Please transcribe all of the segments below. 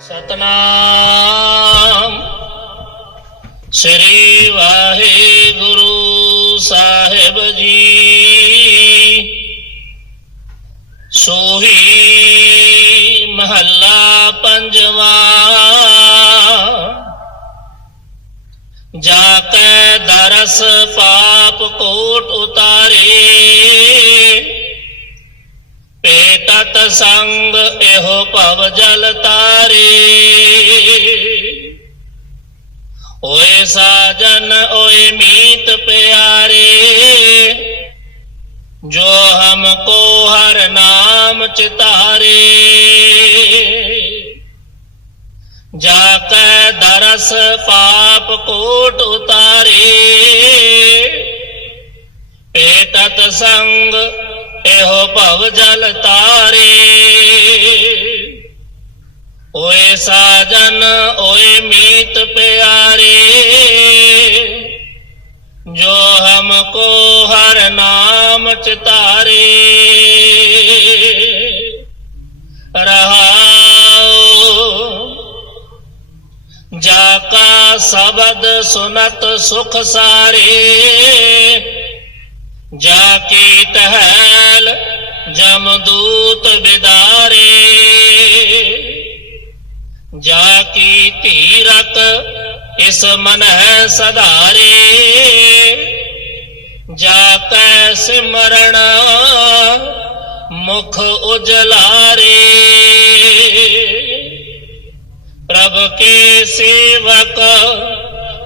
ਸਤਨਾਮ। ਸ੍ਰੀ ਵਾਹਿਗੁਰੂ ਸਾਹਿਬ ਜੀ। ਸੋਹੀ ਮਹੱਲਾ ਪੰਜਵਾ। ਜਾ ਕੈ ਦਰਸ ਪਾਪ ਕੋਟ ਉਤਾਰੇ। ਪੇਟਤ ਸੰਗ ਇਹੋ ਭਵ ਜਲਤਾ ਤਾਰੇ ਓਏ ਸਾਜਨ, ਓਏ ਮੀਤ ਪਿਆਰੇ, ਜੋ ਹਮਕੋ ਹਰ ਨਾਮ ਚਿਤਾਰੇ ਜਾ ਕੈ ਦਰਸ ਪਾਪ ਕੋਟ ਉਤਾਰੇ। ਪੇਟਤ ਸੰਗ, ਇਹੋ ਭਵ ਜਲ ਤਾਰੇ। ਓਏ ਸਾਜਨ, ਓਏ ਮੀਤ ਪਿਆਰੇ, ਜੋ ਹਮਕੋ ਹਰ ਨਾਮ ਚਿਤਾਰੇ। ਰਹਾਉ, ਜਾ ਕਾ ਸ਼ਬਦ ਸੁਨਤ ਸੁਖ ਸਾਰੇ, ਜਾ ਕੀ ਤਹਿਲ ਜਮਦੂਤ ਇਸ ਮਨ ਹੈ ਸਧਾਰੇ ਜਾ ਕੈ ਸਿਮਰਨ ਮੁਖ ਉਜਲਾਰੇ। ਪ੍ਰਭ ਕੇ ਸੇਵਕ,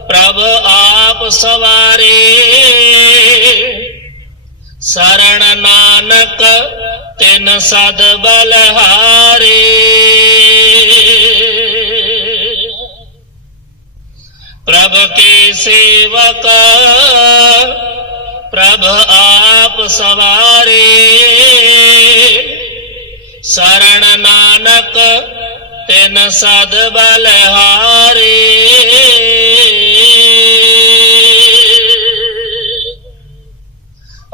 ਪ੍ਰਭ ਆਪ ਸਵਾਰੇ। ਸਰਣ ਨਾਨਕ ਤਿਨ ਸਦ ਬਲਹਾਰੇ। ਸੇਵਕ ਪ੍ਰਭ ਆਪ ਸਵਾਰੇ ਸਰਣ ਨਾਨਕ ਤਿਨ ਸਦ ਬਲਹਾਰੇ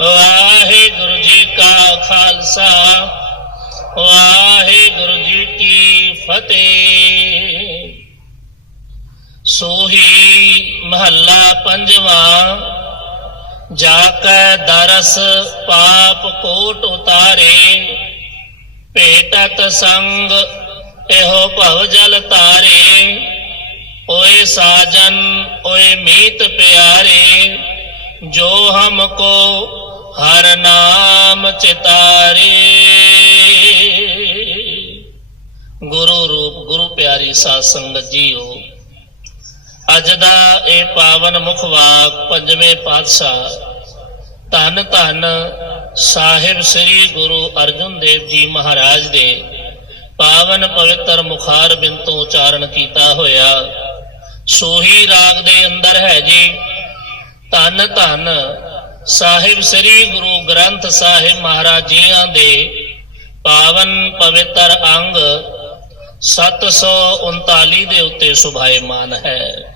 ਵਾਹਿਗੁਰੂ ਜੀ ਕਾ ਖਾਲਸਾ ਵਾਹਿਗੁਰੂ ਜੀ ਕੀ ਫਤਿਹ ਸੋਹੀ ਮਹੱਲਾ ਪੰਜਵਾਂ, ਜਾ ਕੈ ਦਰਸ ਪਾਪ ਕੋਟ ਉਤਾਰੇ, ਭੇਟਤ ਸੰਗ ਇਹੋ ਭਵ ਜਲ ਤਾਰੇ ਓਏ ਸਾਜਨ, ਓਏ ਮੀਤ ਪਿਆਰੇ, ਜੋ ਹਮ ਕੋ ਹਰ ਨਾਮ ਚਿਤਾਰੇ। ਗੁਰੂ ਰੂਪ, ਗੁਰੂ ਪਿਆਰੀ ਸਾਧ ਸੰਗਤ ਜੀਓ ਅੱਜ ਦਾ ਇਹ ਪਾਵਨ ਮੁਖ ਵਾਕ ਪੰਜਵੇਂ ਪਾਤਸ਼ਾਹ, ਧੰਨ ਧੰਨ ਸਾਹਿਬ ਸ੍ਰੀ ਗੁਰੂ ਅਰਜਨ ਦੇਵ ਜੀ ਮਹਾਰਾਜ ਦੇ ਪਾਵਨ ਪਵਿੱਤਰ ਮੁਖਾਰ ਬਿੰਦ ਤੋਂ ਉਚਾਰਨ ਕੀਤਾ ਹੋਇਆ। ਸੋਹੀ ਰਾਗ ਦੇ ਅੰਦਰ ਹੈ ਜੀ, ਧੰਨ ਧੰਨ ਸਾਹਿਬ ਸ੍ਰੀ ਗੁਰੂ ਗ੍ਰੰਥ ਸਾਹਿਬ ਮਹਾਰਾਜ ਜੀਆਂ ਦੇ ਪਾਵਨ ਪਵਿੱਤਰ ਅੰਗ 739 ਦੇ ਉੱਤੇ ਸੁਭਾਇਮਾਨ ਹੈ।